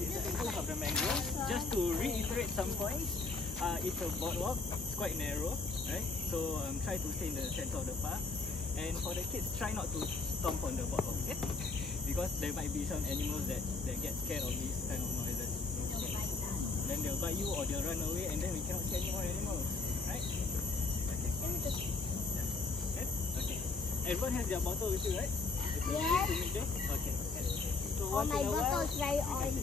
is the entrance of the mangrove. Just to reiterate some points, it's a boardwalk. It's quite narrow, right? So try to stay in the center of the park. And for the kids, try not to stomp on the boardwalk, okay? Because there might be some animals that get scared of these kind of noises. Okay. Then they'll bite you or they'll run away, and then we cannot see any more animals, right? Okay. Okay. Okay. Everyone has their bottle with you, right? Yes. Okay. So oh, my bottle is very oily.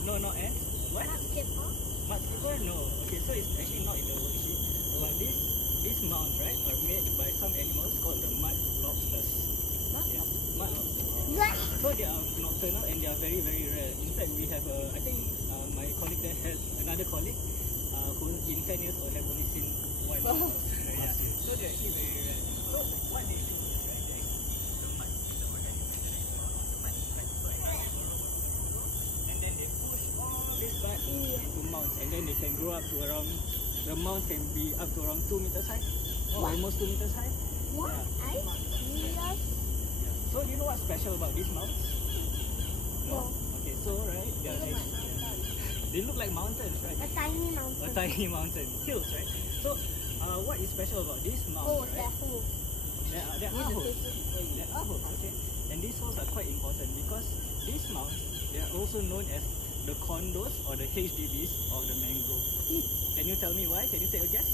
No, not ants. What? Mud skipper? No. Okay, so it's actually not in the worksheet. But these mounds, right, are made by some animals called the mud lobsters. Yeah, mud lobsters. So they are nocturnal and they are very, very rare. In fact, we have I think my colleague there has another colleague who in 10 years will have only seen one. Yeah. So they're actually very rare. So what they do? And then they can grow up to around, the mound can be up to around 2 meters high, or almost 2 meters high. What? Yeah. So you know what's special about these mounds? No. Okay, so right, they look like mountains, right? A tiny mountain. A tiny mountain, hills, right? So what is special about these mounds, right? They're holes. They're holes. They're holes, okay. And these holes are quite important because these mounds, they are also known as the condos or the HDBs of the mangrove. Can you tell me why? Can you take a guess?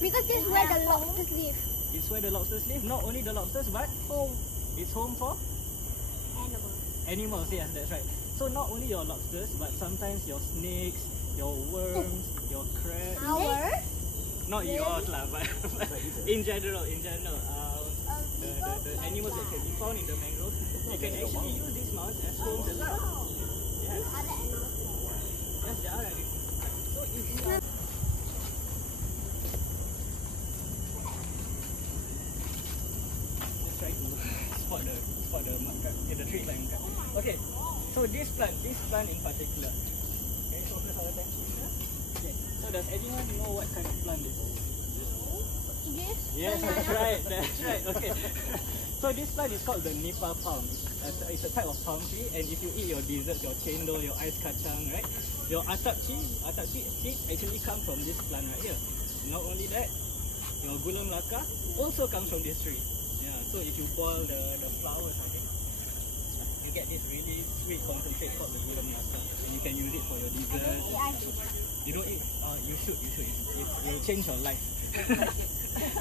Because this is where the lobsters live. It's where the lobsters live. Not only the lobsters, but home. It's home for Animals. Animals, yes, that's right. So not only your lobsters, but sometimes your snakes, your worms, your crabs. Ours? Not yours lah, but in general, the animals that can be found in the mangrove, you can actually use these mounds as homes as well. Yes. Yes, there are animals. So if you are just try to spot the tree climb. Okay, so this plant in particular. Okay, so focus our attention here. Okay, so does anyone know what kind of plant this is? Yes. Yes, that's right. Okay. So this plant is called the nipa palm. It's a type of palm tree, and if you eat your desserts, your cendol, your ais kacang, right? Your atap seeds actually come from this plant right here. Not only that, your gula melaka also comes from this tree. Yeah. So if you boil the flowers, I think you get this really sweet concentrate called the gula melaka, and you can use it for your desserts. You don't eat? You should. It will change your life.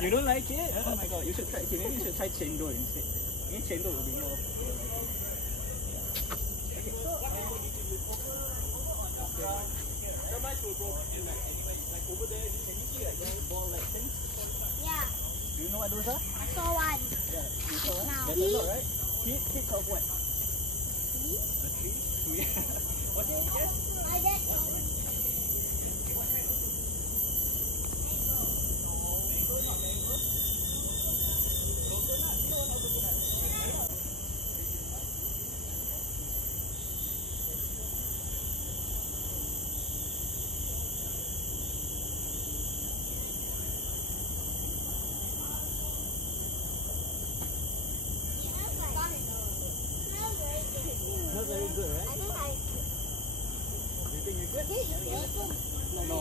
You don't like it? Oh my god, you should try. Okay, maybe you should try cendol instead. I think cendol will be more. Okay, so like over there, can you see like those ball-like things? Yeah. Do you know what those are? I saw one. Yeah, you saw one? Now. There's a lot, right? Seeds of what? Tree? A tree? Tree. What's your guess? My dad told me. Not very good, right? I think I... You think you're good? Yes. No.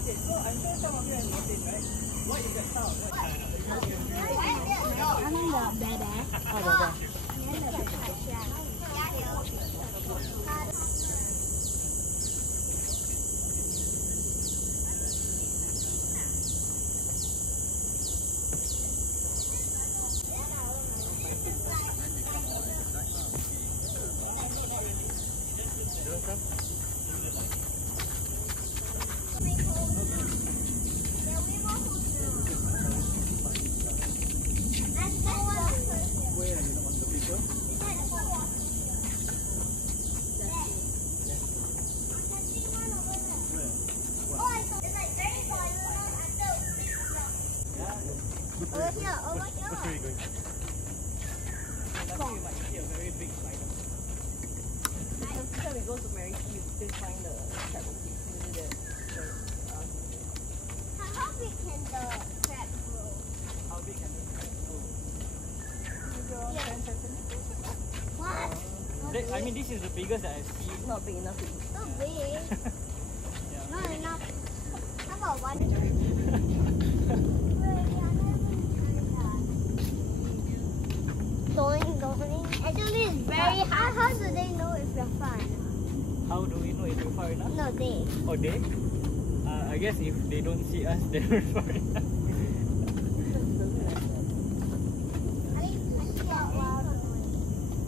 Okay, so I'm sure some of you have noticed, right? What is that sound? What sound? Over here, over here. Luckily, you might see a very big spider. Every time we go to Mary Key, we still find the crab over How big can the crab grow? How big can the crab grow? What? I mean, this is the biggest that I've seen. It's not big enough to eat. So big. Yeah. Not enough. How about one? Going. Actually, it's very hard. How do they know if you're far enough? How do we know if we're far enough? No, they. Oh, they? I guess if they don't see us, then we're far enough.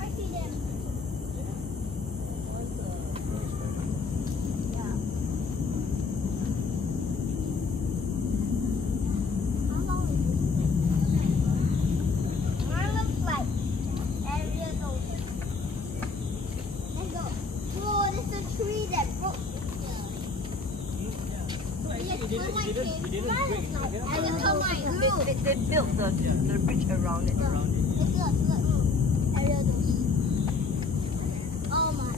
I see them. How long is this thing? Mine looks like areas over. Let's go. Whoa, there's a tree that broke here. So actually, it didn't break. I just told my group. They built the bridge around it. Around it. Look. Area those. Oh my.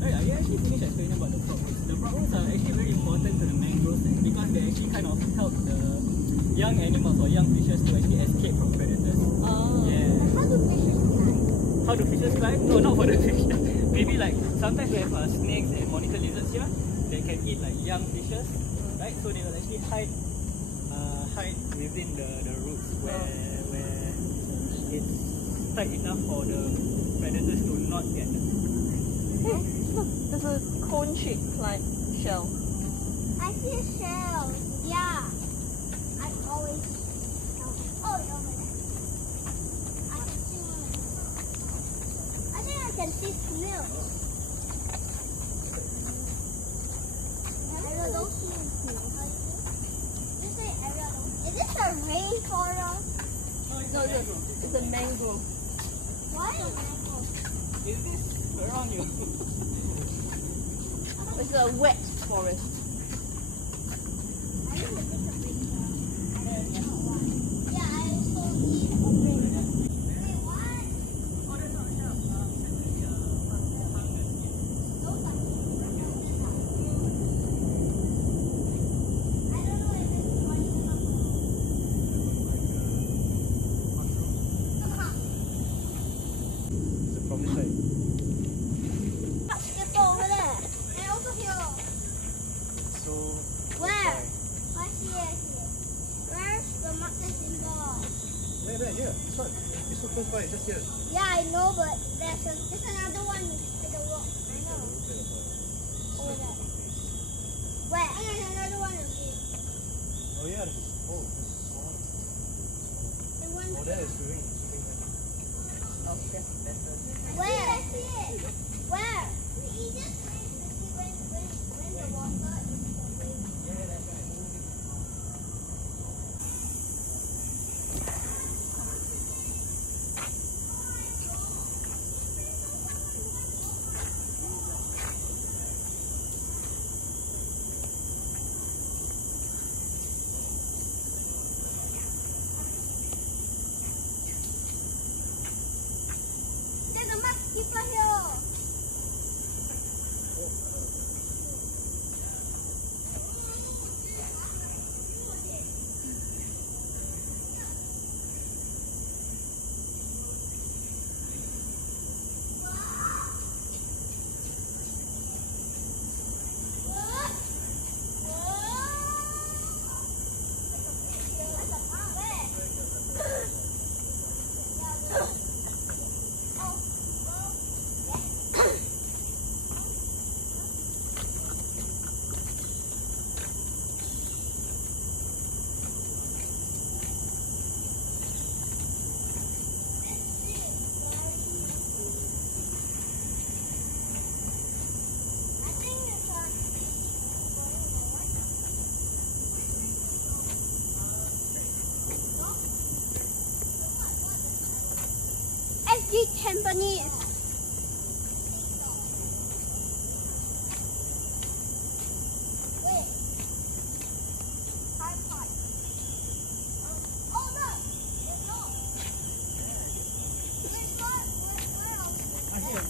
Right, I actually finished explaining about the frogs. The frogs are actually very important to the mangroves because they actually kind of help the young animals or young fishes to actually escape from predators. Oh. Yeah. How do fishes fly? How do fishes fly? No, not for the fish. Maybe like sometimes we have snakes and monitor lizards here. They can eat like young fishes, right? So they will actually hide within the roots where it's tight enough for the predators to not get them. Hey, look, there's a cone-shaped plant shell. I see a shell. Yeah. I always. Oh, it's over there. I can see one. I think I can see snails. Is this a rainforest? No, it's a mangrove. What is mangrove? Is this around you? It's a wet forest. I think it's a rainforest. Yeah, I saw it. Wait, what? Those are I don't know if it's running or not. From this side. Skip over there. And also here. So Where? I see it here. Where's the magnet symbol? Here. This one. It's so close by. It's just here. Yeah, I know, but there's another one with the rock. I know. Over there. Where? And there's another one over here. Oh yeah. This is. Oh, this is small. The one. Oh, that is swimming. Oh, that's better. Where? I see it. Where? You just when the water is away.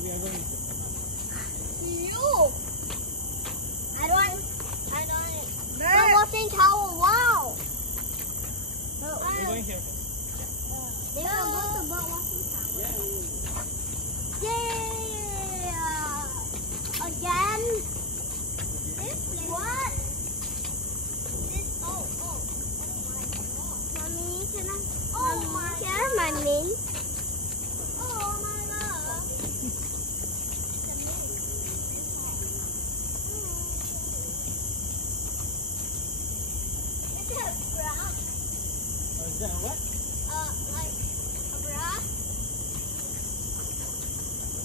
We are going to. You. I don't. The watching tower. Wow. We're going here. They want to go to bird watching tower. Yeah. Yeah. Again. This place. What? This. Oh my God. Mommy, can I? Oh my. Can I have my name? Oh my God. Is it a grass? Is that what? Like a bra?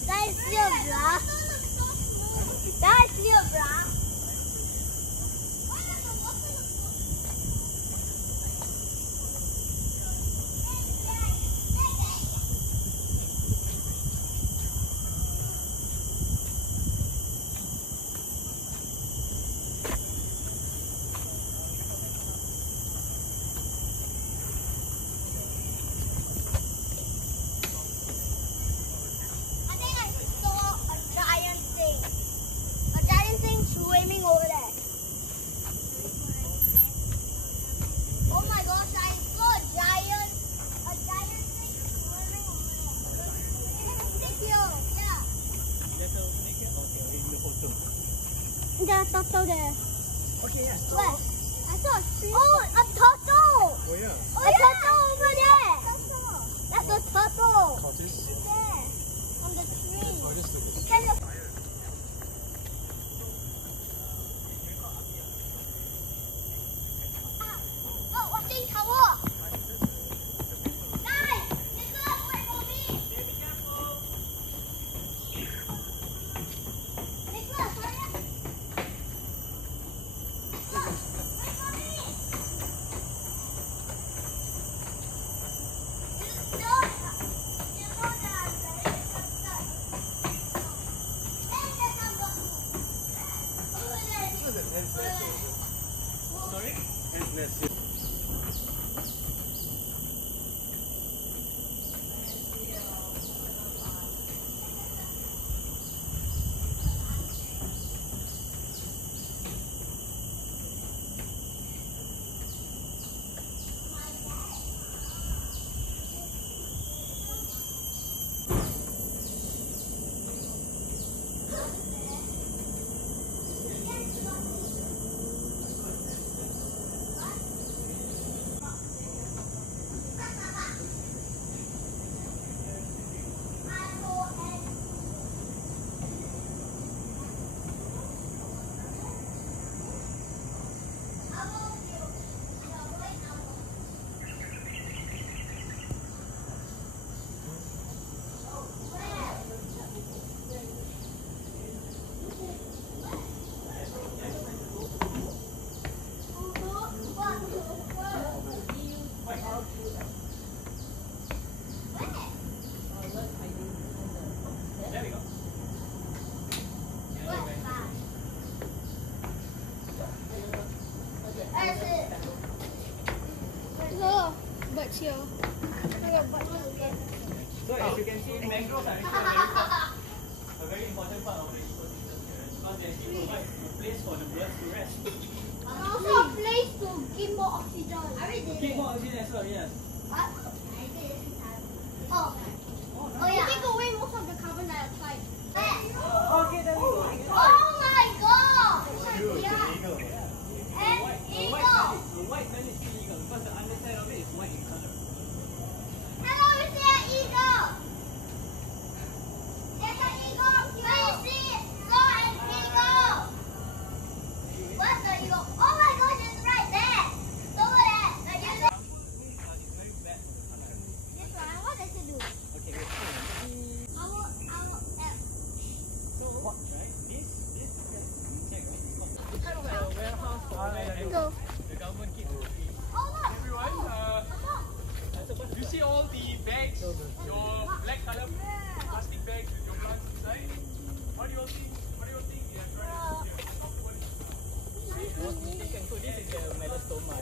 That is your bra? That is your bra? I think I saw a giant thing. A giant thing swimming over there. Oh my gosh, I saw a giant thing swimming over there. Thank you. Yeah. There's a snake here? Okay, in the photo. There's a turtle there. Okay, yeah. Where? I saw a tree. Oh, a turtle. Oh, yeah. A turtle over there. That's a turtle. Tortoise. There. On the tree. Oh, just look at this. Can you Oh, watching tower. Guys, Nicholas, wait for me. Nicholas, hurry up. Nicholas, wait for me. You know that I'm very upset. Hey, there's number 2. Over there. What is it? Hen's nest. Sorry? Hen's nest. There we go. But here. So as you can see, mangroves are actually a very important part of the ecosystem here because they actually provide a place for the birds to rest. And also a place to give more oxygen. I already did Keep it. more oxygen as well, yes. I did it. Oh. Oh yeah. Take away most of the carbon dioxide. Okay, there we go. Oh my god! Huge, Yeah. an eagle. And The eagle. white belly is still eagle because the underside of it is white in color. Hello, you see an eagle? There's an eagle up here. Can you see it? Saw an eagle. Where's the eagle? Oh my gosh, it's right there. It's over there. The eagle. It's very bad for the color. This one, what does it do? Okay, wait. So what, right? This is check. It's kind of like a warehouse for Go. the government keeps the trees. Oh look. Everyone, you see all the bags, your black color plastic bags with your plants inside? What do you all think? They are trying to do here? I was mistaken. So this is the melastoma.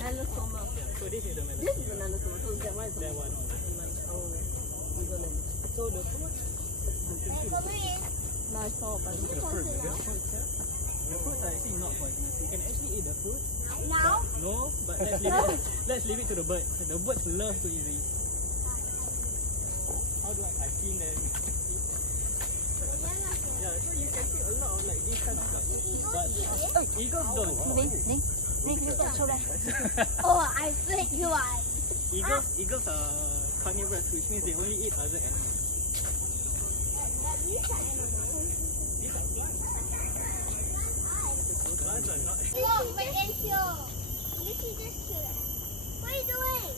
Melastoma. So this is the This melastoma. is the melastoma. So that one is the That one. Oh, so the fruit For me, No, I saw, but The fruit, the fruits are actually not poisonous. You can actually eat the fruit. now, No, but let's leave it to the birds. The birds love to eat it. How do I've seen them. Yeah, so you can see a lot of like these kind of like, but eagles don't. oh, I think you are. Eagles are carnivores, which means they only eat other animals. These are plants. Plants are not. Look, my angel. This is just cute. What are you doing?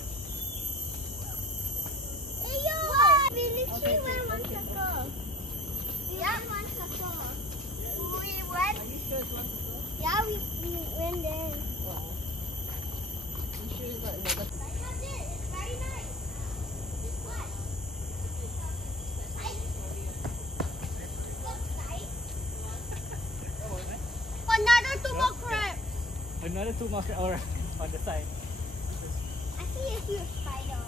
Hey, yo! We literally went one circle. We went one circle. We went. Are you sure it's one circle? Yeah, we went there. I'm sure it's like another. That's it. It's very nice. This one. Nice. Looks nice. Another two more crabs. Another two more alright on the side. I see a huge spider.